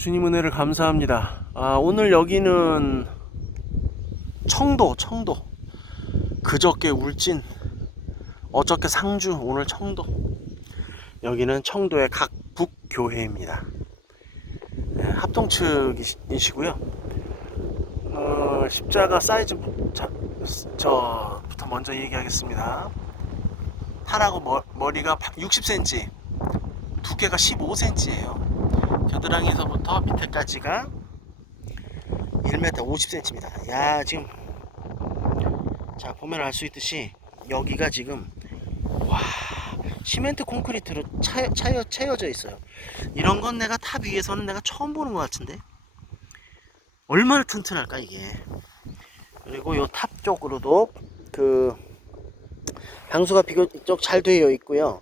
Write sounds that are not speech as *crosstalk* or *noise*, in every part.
주님 은혜를 감사합니다. 아, 오늘 여기는 청도, 청도. 그저께 울진, 어저께 상주, 오늘 청도. 여기는 청도의 각 북교회입니다. 네, 합동 측이시고요. 어, 십자가 사이즈 자, 저부터 먼저 얘기하겠습니다. 팔하고 머, 머리가 60cm, 두께가 15cm예요. 겨드랑이에서부터 밑에까지가 1m 50cm입니다. 야 지금 자 보면 알 수 있듯이 여기가 지금 와 시멘트 콘크리트로 차, 차여, 채워져 있어요. 이런 건 내가 탑 위에서는 내가 처음 보는 것 같은데 얼마나 튼튼할까 이게. 그리고 요 탑 쪽으로도 그 방수가 비교적 잘 되어 있고요.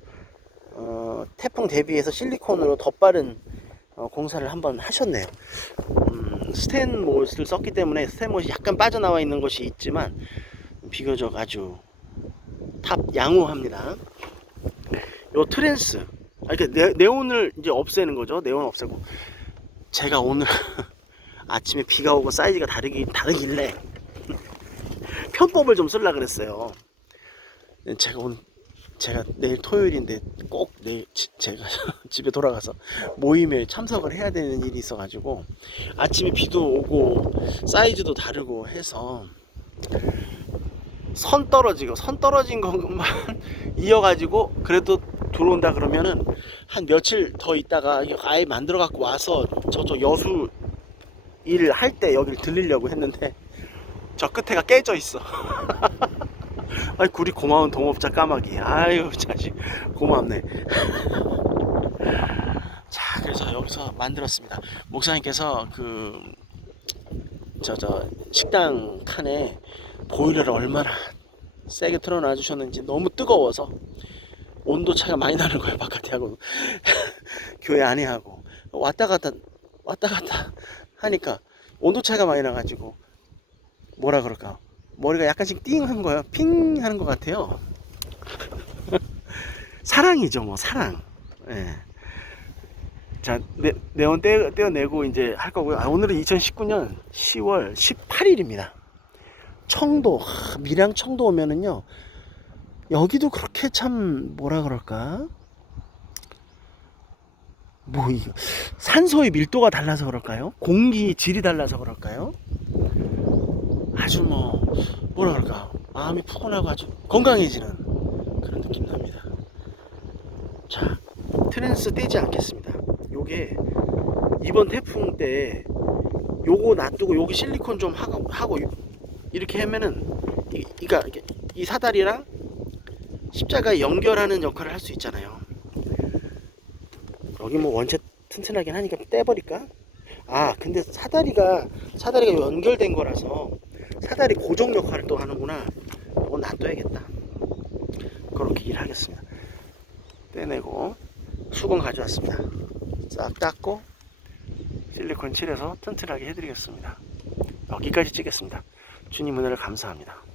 어, 태풍 대비해서 실리콘으로 덧바른 어, 공사를 한번 하셨네요. 음, 스텐못을 썼기 때문에 스텐못이 약간 빠져나와 있는 것이 있지만 비교적 아주 탑 양호합니다. 요 트랜스, 아, 이렇게 네, 네온을 이제 없애는 거죠. 네온 없애고 제가 오늘 *laughs* 아침에 비가 오고 사이즈가 다르기 다르길래 *laughs* 편법을 좀 쓰려 그랬어요. 제가 오늘 제가 내일 토요일인데 꼭 내일 지- 제가 *laughs* 집에 돌아가서 모임에 참석을 해야 되는 일이 있어가지고 아침에 비도 오고 사이즈도 다르고 해서 선 떨어지고 선 떨어진 것만 *laughs* 이어가지고 그래도 들어온다 그러면은 한 며칠 더 있다가 아예 만들어 갖고 와서 저쪽 여수 일을 할때 여기를 들리려고 했는데 저 끝에가 깨져 있어. *laughs* 아이 구리 고마운 동업자 까마귀. 아유 자식. 고맙네. *laughs* 자 그래서 여기서 만들었습니다. 목사님께서 그 저저 식당 칸에 보일러를 얼마나 세게 틀어놔 주셨는지 너무 뜨거워서 온도 차가 많이 나는 거야 바깥에 하고. *laughs* 교회 안에 하고. 왔다 갔다 왔다 갔다 하니까 온도 차가 많이 나가지고 뭐라 그럴까 머리가 약간씩 띵한 거예요. 핑 하는 것 같아요. *laughs* 사랑이죠, 뭐, 사랑. 예. 자, 네, 네온 떼, 떼어내고 이제 할 거고요. 아, 오늘은 2019년 10월 18일입니다. 청도, 하, 밀양 청도 오면은요, 여기도 그렇게 참, 뭐라 그럴까? 뭐, 이 산소의 밀도가 달라서 그럴까요? 공기 질이 달라서 그럴까요? 아주 뭐 뭐라 그럴까? 마음이 푸근하고 아주 건강해지는 그런 느낌 납니다. 자 트랜스 떼지 않겠습니다. 요게 이번 태풍 때 요거 놔두고 여기 실리콘 좀 하고, 하고 이렇게 하면은 이, 이게 이 사다리랑 십자가 연결하는 역할을 할 수 있잖아요. 여기 뭐 원체 튼튼하긴 하니까 떼버릴까? 아 근데 사다리가 사다리가 연결된 거라서 사다리 고정 역할을 또 하는구나. 이건 놔둬야겠다. 그렇게 일하겠습니다. 떼내고 수건 가져왔습니다. 싹 닦고 실리콘 칠해서 튼튼하게 해드리겠습니다. 여기까지 찍겠습니다. 주님 은혜를 감사합니다.